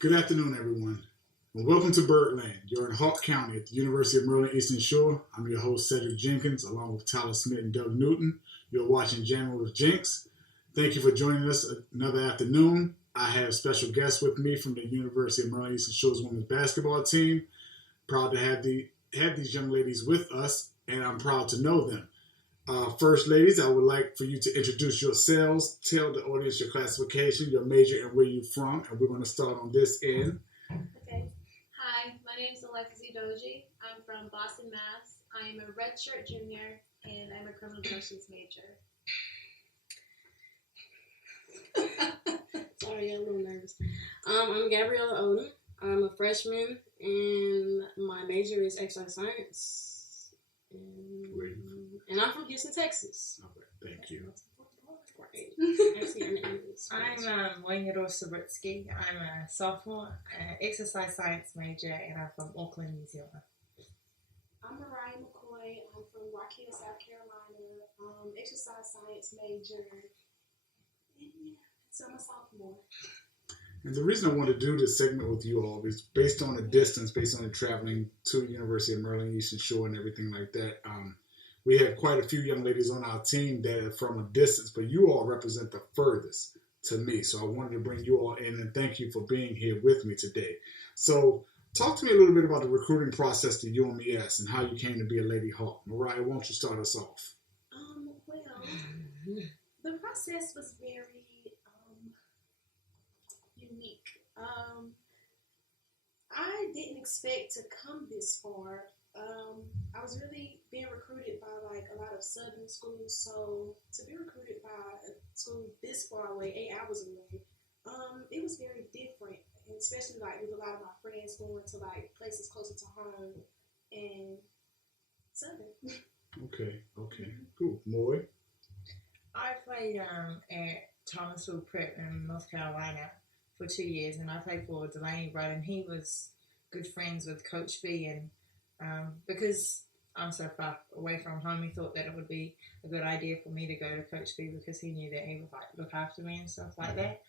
Good afternoon, everyone, and welcome to Birdland. You're in Hawk County at the University of Maryland Eastern Shore. I'm your host, Cedric Jenkins, along with Tyler Smith and Doug Newton. You're watching Jammin with Jenks. Thank you for joining us another afternoon. I have special guests with me from the University of Maryland Eastern Shore's women's basketball team. Proud to have these young ladies with us, and I'm proud to know them. First, ladies, I would like for you to introduce yourselves, tell the audience your classification, your major, and where you're from. And we're going to start on this end. Okay. Hi, my name is Alexis Udoji. I'm from Boston, Mass. I am a redshirt junior, and I'm a criminal justice major. Sorry, I'm a little nervous. I'm Gabriella Odom. I'm a freshman, and my major is exercise science. And I'm from Houston, Texas. Okay, thank you. Right. I'm Moengaroa Subritzky. I'm a sophomore, exercise science major, and I'm from Auckland, New Zealand. I'm Mariah, McCoy. I'm from Rock Hill, South Carolina. Exercise science major. And so I'm a sophomore. And the reason I want to do this segment with you all is based on the distance, based on the traveling to the University of Maryland Eastern Shore and everything like that. We have quite a few young ladies on our team that are from a distance, but you all represent the furthest to me. So I wanted to bring you all in and thank you for being here with me today. So talk to me a little bit about the recruiting process to UMES and how you came to be a Lady Hawk. Mariah, why don't you start us off? Well, the process was very unique. I didn't expect to come this far. I was really being recruited by like a lot of southern schools, so to be recruited by a school this far away, 8 hours away, it was very different, and especially like with a lot of my friends going to like places closer to home and southern. Okay, cool. Moy? I played at Thomasville Prep in North Carolina for 2 years, and I played for Delaney Rudd, and he was good friends with Coach B, and because I'm so far away from home, he thought that it would be a good idea for me to go to Coach B because he knew that he would like look after me and stuff like that.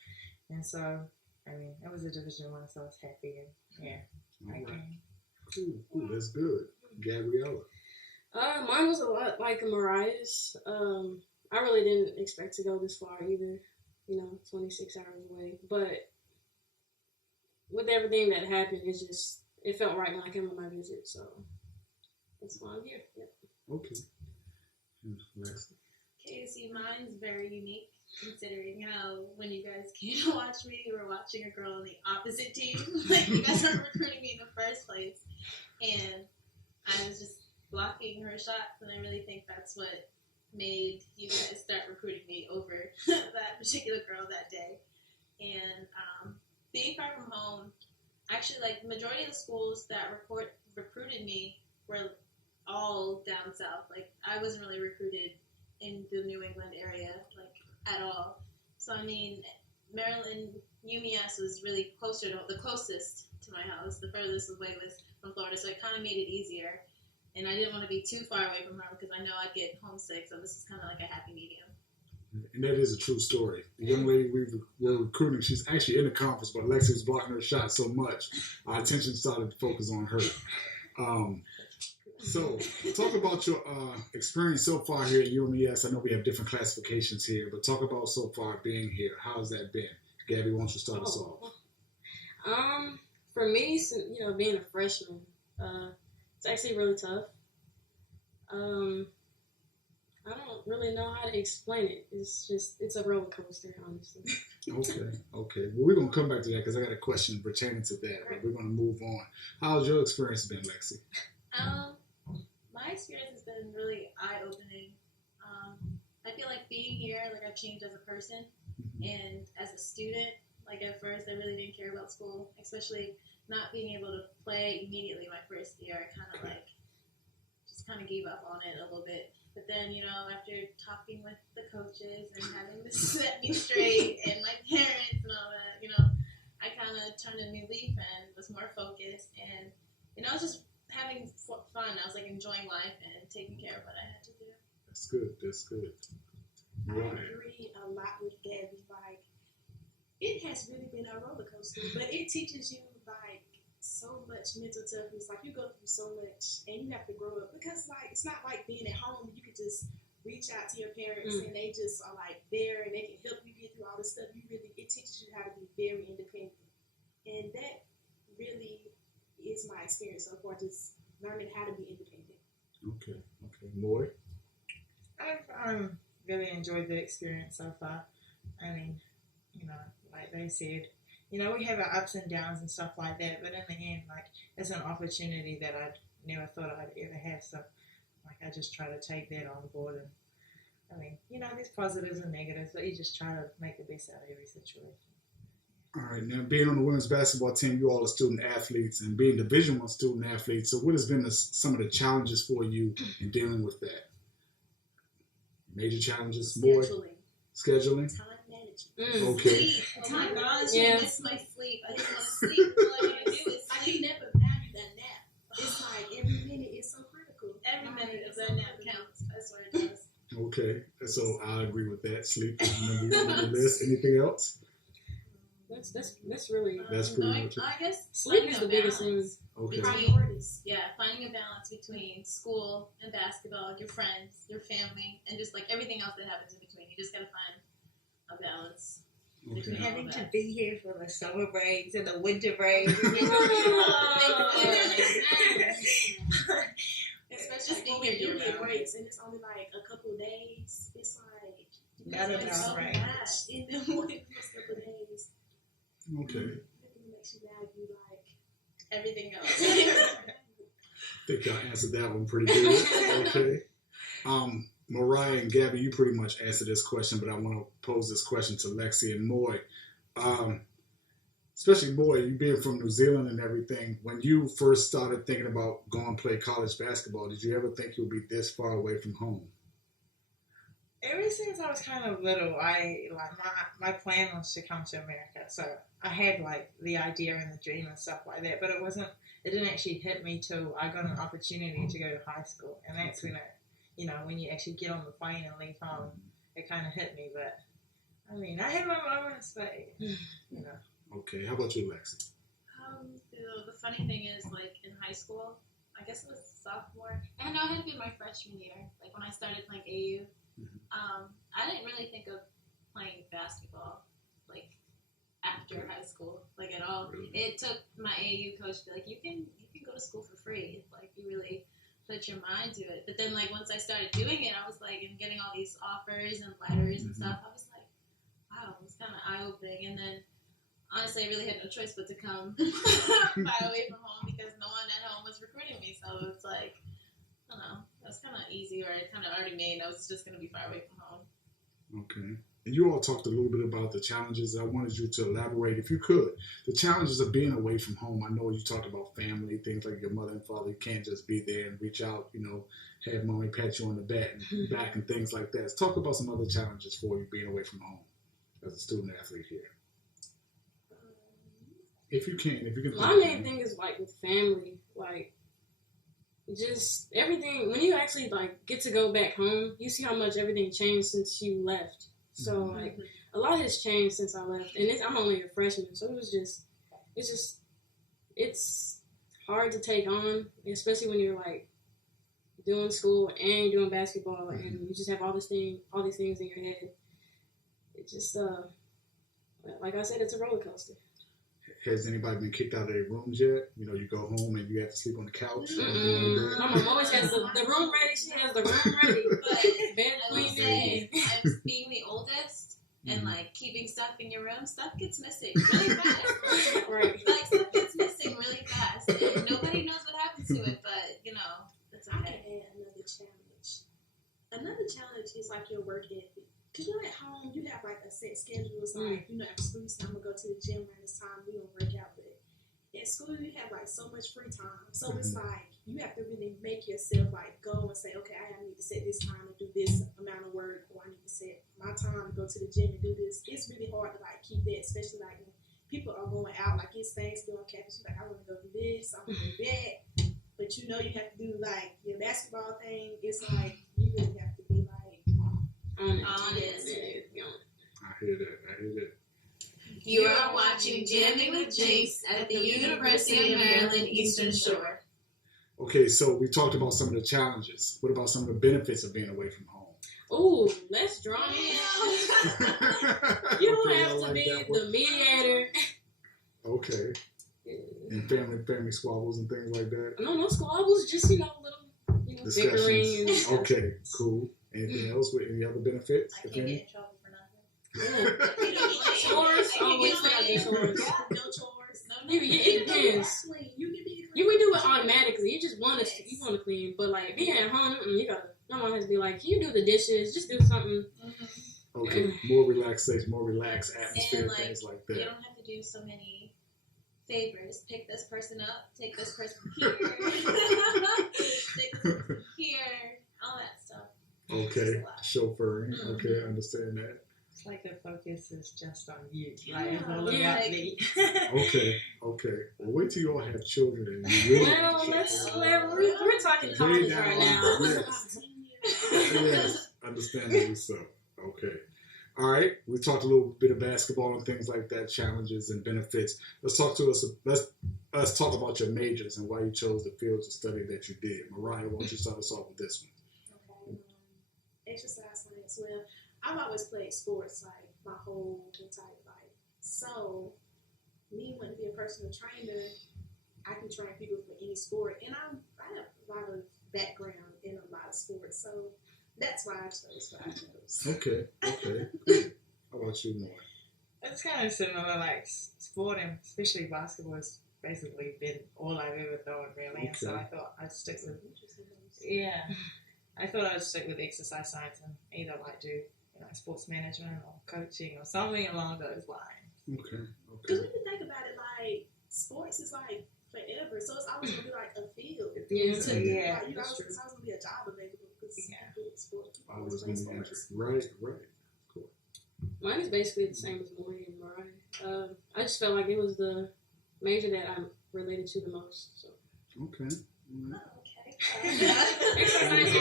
And so, I mean, it was a Division I, so I was happy. And yeah, All right. Cool. That's good. Gabriella. Mine was a lot like Mariah's. I really didn't expect to go this far either. 26 hours away. But with everything that happened, it felt right when I came on my visit, so that's why I'm here. Yeah. Okay. Next. Okay, see, mine's very unique considering how when you guys came to watch me, you were watching a girl on the opposite team. Like, you guys weren't recruiting me in the first place. And I was just blocking her shots, and I really think that's what made you guys start recruiting me over that particular girl that day. And being far from home, actually, like, the majority of the schools that recruited me were all down south. Like, I wasn't really recruited in the New England area, like, at all. So, I mean, Maryland, UMES was really the closest to my house. The furthest away was from Florida, so it kind of made it easier. And I didn't want to be too far away from her because I know I'd get homesick, so this is kind of like a happy medium. And that is a true story. The young lady we were recruiting, she's actually in the conference, but Alexis was blocking her shot so much, our attention started to focus on her. So, talk about your experience so far here at UMES. I know we have different classifications here, but talk about so far being here. How's that been? Gabby, why don't you start us off? For me, being a freshman, it's actually really tough. I don't really know how to explain it. It's a roller coaster, honestly. Okay. Well, we're going to come back to that because I got a question pertaining to that, but we're going to move on. How's your experience been, Lexi? My experience has been really eye-opening. I feel like being here, like, I've changed as a person and as a student. Like, at first, I really didn't care about school, especially not being able to play immediately my first year. I kind of gave up on it a little bit. But then, after talking with the coaches and having to set me straight and my parents and all that, I kind of turned a new leaf and was more focused. And, I was just having fun. I was, like, enjoying life and taking care of what I had to do. That's good. Right. I agree a lot with Gabby. Like, it has really been a roller coaster, but it teaches you like so much mental toughness. Like you go through so much, and you have to grow up because like it's not like being at home. You could just reach out to your parents, and they just are like there, and they can help you get through all this stuff. It teaches you how to be very independent, and that really is my experience so far. Just learning how to be independent. Okay. Moy? I've really enjoyed the experience so far. I mean, like they said, we have our ups and downs and stuff like that, but in the end, like, it's an opportunity that I never thought I'd ever have, so, like, I just try to take that on board, and, I mean, there's positives and negatives, but you just try to make the best out of every situation. All right, now being on the women's basketball team, you all are student athletes, and being Division I student athletes, so what has been some of the challenges for you in dealing with that? Major challenges? More scheduling? Time management. Okay. Sleep. Oh my gosh, Yeah. I miss my sleep. I just want to sleep. All I want to do is I sleep. can never value that nap. It's like every minute is so critical. Every minute of that nap counts. That's what it does. Okay, so I agree with that. Sleep is number one on the list. Anything else? That's really That's pretty much it. I guess sleep finding is a the biggest balance one. Okay. Priorities. finding a balance between school and basketball, your friends, your family, and just like everything else that happens in between. You just gotta find a balance. Okay. Having to be here for the summer breaks and the winter breaks. Especially when we do get breaks and it's only like a couple of days. It's like Gotta it's know, so right? much in the morning first couple of days. Okay. It makes you value like Everything else. I think y'all answered that one pretty good. Okay. Mariah and Gabby, you pretty much answered this question, but I want to pose this question to Lexi and Moy. Especially Moy, you being from New Zealand and everything, when you first started thinking about going to play college basketball, did you ever think you would be this far away from home? Ever since I was kind of little, my plan was to come to America. So I had like the idea and the dream and stuff like that, but it didn't actually hit me till I got an opportunity to go to high school, and that's when when you actually get on the plane and leave home, it kind of hit me. But I mean, I had my moments, but Okay, how about you, Lexi? The funny thing is, like in high school, I guess it was sophomore, and no, it had been my freshman year. Like when I started playing AU. I didn't really think of playing basketball like after high school, like at all. Really? It took my AAU coach to be like, you can go to school for free. Like you really put your mind to it. But then like once I started doing it, I was like, and getting all these offers and letters and stuff. I was like, wow, it was kind of eye opening. And then honestly, I really had no choice but to come far away from home because no one at home was recruiting me. So it's like, I don't know. That's kind of easy, or it kind of already made. I was just going to be far away from home. Okay. And you all talked a little bit about the challenges. I wanted you to elaborate, if you could, the challenges of being away from home. I know you talked about family, things like your mother and father. You can't just be there and reach out, have mommy pat you on the back and things like that. Let's talk about some other challenges for you being away from home as a student athlete here. If you can. My main thing is like with family, like just everything. When you actually like get to go back home, you see how much everything changed since you left. So like a lot has changed since I left, and I'm only a freshman, so it's hard to take on, especially when you're like doing school and you're doing basketball, and you just have all these things in your head. It just like I said, it's a roller coaster. Has anybody been kicked out of their rooms yet? You go home and you have to sleep on the couch. My mom always has the room ready. She has the room ready. But Bed I will clean. say, I'm being the oldest and like keeping stuff in your room, stuff gets missing really fast. Right. Like stuff gets missing really fast, and nobody knows what happens to it. But it's I can okay. add another challenge. Another challenge is like your work ethic. Because at home, you have like a set schedule. It's like, after school, I'm going to go to the gym around this time. We're going to work out. But at school, you have like so much free time. So it's like, you have to really make yourself like go and say, okay, I need to set this time to do this amount of work, or I need to set my time to go to the gym and do this. It's really hard to like keep that, especially like when people are going out, like it's Thanksgiving on campus. You're like, I want to go do this, I want to do that. But you have to do like your basketball thing. It's like, you really have to be like, Honest. I hear that. You You are watching Jammin with Jenks at the University of Maryland Eastern Shore. Okay, so we talked about some of the challenges. What about some of the benefits of being away from home? Ooh, let's draw in. You don't Okay, I have to like be that one. the mediator. Okay. And family squabbles and things like that. No squabbles, just, little, bickering. Discussions. Okay, cool. Anything else with any other benefits? I if can't any? get in trouble for nothing. Chores? Oh, we still got the chores. No chores. It depends. You can be We do it automatically. You just want you want to clean, but like being at home, you gotta. My mom has to be like, "Can you do the dishes? Just do something." Okay, more relaxation, more relaxed atmosphere, And, things like You that. don't have to do so many favors. Pick this person up. Take this person here. Take this person here. All that stuff. Okay, chauffeuring. Okay, I understand that. It's like the focus is just on you. Like, it's all about me. Okay. Well, wait till you all have children and you really. We're talking college right now. Yes, understandably so. Okay. All right. We talked a little bit of basketball and things like that, challenges and benefits. Let's talk about your majors and why you chose the fields of study that you did. Mariah, why don't you start us off with this one? Okay. Exercise science. Well, I've always played sports like my whole entire life. So, me wanting to be a personal trainer, I can train people for any sport, and I have a lot of background in a lot of sports. So that's why I chose what I chose. Okay. Good. How about you, Moy? It's kind of similar, like sport and especially basketball has basically been all I've ever done, really. And so I thought I'd stick with, I thought I'd stick with exercise science and either like do, sports management or coaching or something along those lines. Okay. Because when you think about it, like, sports is like forever. So it's always going to be like a field. Yeah. Like, That's true. it's always going to be a job available because people with sports. I was play going to sports. Right. Cool. Mine is basically the same as Moy and Mariah. I just felt like it was the major that I'm related to the most. So. Okay. Oh, okay. Exercise.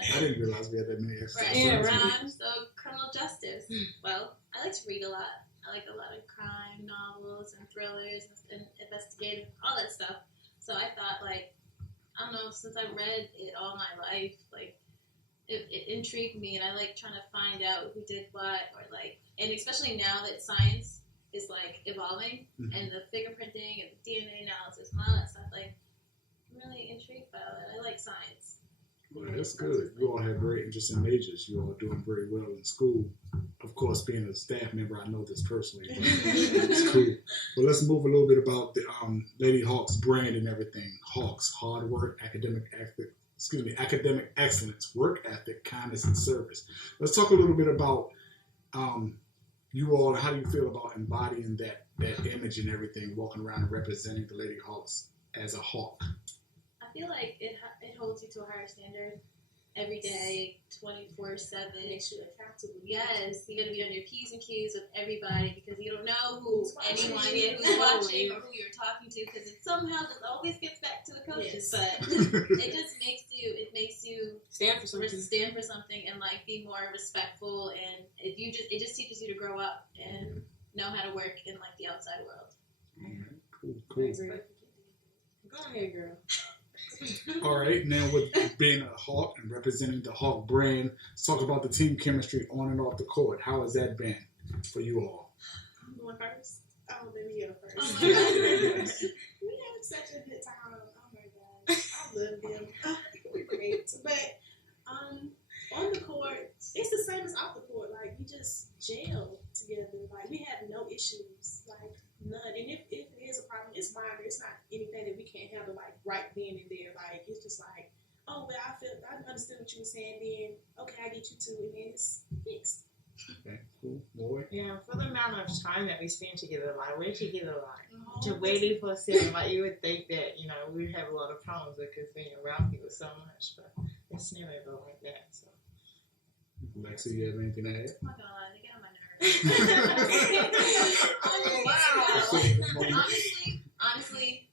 I didn't realize we had that many exercises. Yeah, right. So, criminal justice. Well, I like to read a lot. I like a lot of crime novels and thrillers and investigative, all that stuff. So I thought, like, I don't know, since I read it all my life, like, it intrigued me, and I like trying to find out who did what, or like, and especially now that science is like evolving, and the fingerprinting and the DNA analysis and all that stuff, like, I'm really intrigued by all that. I like science. Well, that's good. You all have very interesting majors. You all are doing very well in school. Of course, being a staff member, I know this personally. But it's cool. But let's move a little bit about the Lady Hawks brand and everything. Hawks, hard work, academic excellence, work ethic, kindness, and service. Let's talk a little bit about you all. How do you feel about embodying that image and everything, walking around and representing the Lady Hawks as a Hawk? I feel like it holds you to a higher standard every day, 24/7. Makes you accountable. Yes, you got to be on your P's and Q's with everybody because you don't know who's watching. watching or who you're talking to because it somehow just always gets back to the coaches. Yes. But it just makes you Stand for something. And like be more respectful, and it just teaches you to grow up and know how to work in like the outside world. Cool. Go ahead, girl. All right, now with being a Hawk and representing the Hawk brand, let's talk about the team chemistry on and off the court. How has that been for you all? I'm going first. Oh, let me go first. Oh my God. We had such a good time. Oh my gosh. I love them. We're great. But on the court, it's the same as off the court. Like, we just gel together. Like, we have no issues. Like, none. And if it is a problem, it's minor. It's not anything that we can't handle, like, right then and there. Like, it's just like, oh, well, I understood what you were saying then. Okay, I get you to it. And it's fixed. Okay, cool. Boy. Yeah, for the amount of time that we spend together, like, we're together, like, 24/7. Like, you would think that, we'd have a lot of problems because being around people so much, but it's never ever like that, so. Lexi, you have anything to add? I'm not gonna lie, they get on my nerves. Honestly,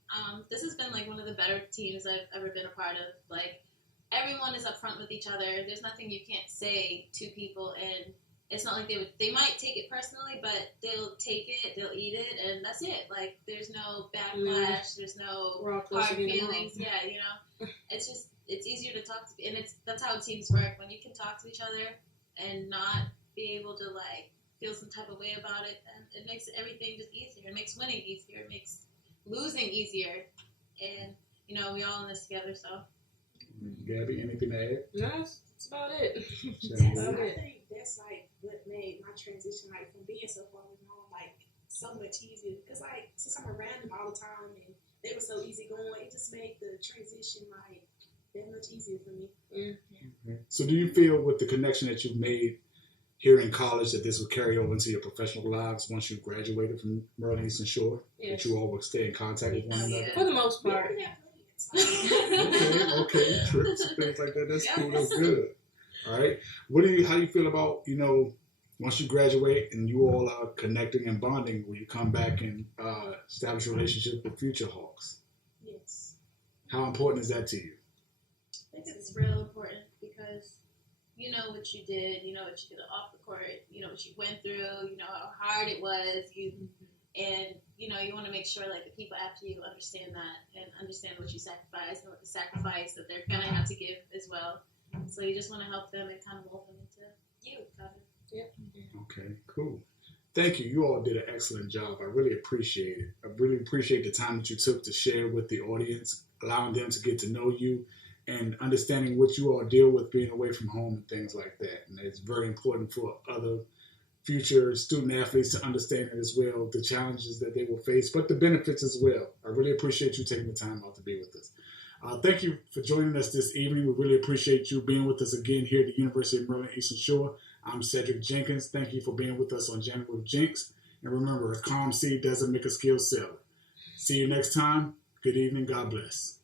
this has been like one of the better teams I've ever been a part of. Like, everyone is upfront with each other. There's nothing you can't say to people, and it's not like they might take it personally, but they'll take it, they'll eat it, and that's it. Like, there's no backlash, there's no hard feelings. Yeah, you know, it's just, it's easier to talk to, and that's how teams work. When you can talk to each other and not be able to, like, feel some type of way about it, then it makes everything just easier. It makes winning easier. It makes losing easier. And, you know, we all in this together, so. Gabby, anything to add? No, that's about it. I think that's like what made my transition, like, from being so far from home, like, so much easier. Because, like, since I'm around them all the time and they were so easy going, it just made the transition, like, that much easier for me. Okay. So do you feel with the connection that you've made here in college that this will carry over into your professional lives once you graduated from Maryland Eastern Shore? Yes. That you all will stay in contact with one another? For the most part. Okay. Trips, things like that. That's cool. That's good. All right. How do you feel about, you know, once you graduate and you all are connecting and bonding, will you come back and establish a relationship with future Hawks? Yes. How important is that to you? I think it's real important because you know what you did, you know what you did off the court, you know what you went through, you know how hard it was, and you know you want to make sure like the people after you understand that and understand what you sacrificed and what the sacrifice that they're gonna have to give as well. So you just want to help them and kind of mold them into you, kind of. Yep. Okay, cool. Thank you. You all did an excellent job. I really appreciate it. I really appreciate the time that you took to share with the audience, allowing them to get to know you and understanding what you all deal with being away from home and things like that. And it's very important for other future student athletes to understand it as well, the challenges that they will face, but the benefits as well. I really appreciate you taking the time out to be with us. Thank you for joining us this evening. We really appreciate you being with us again here at the University of Maryland Eastern Shore. I'm Cedric Jenkins. Thank you for being with us on Jammin with Jenks. And remember, a calm sea doesn't make a skilled sailor. See you next time. Good evening. God bless.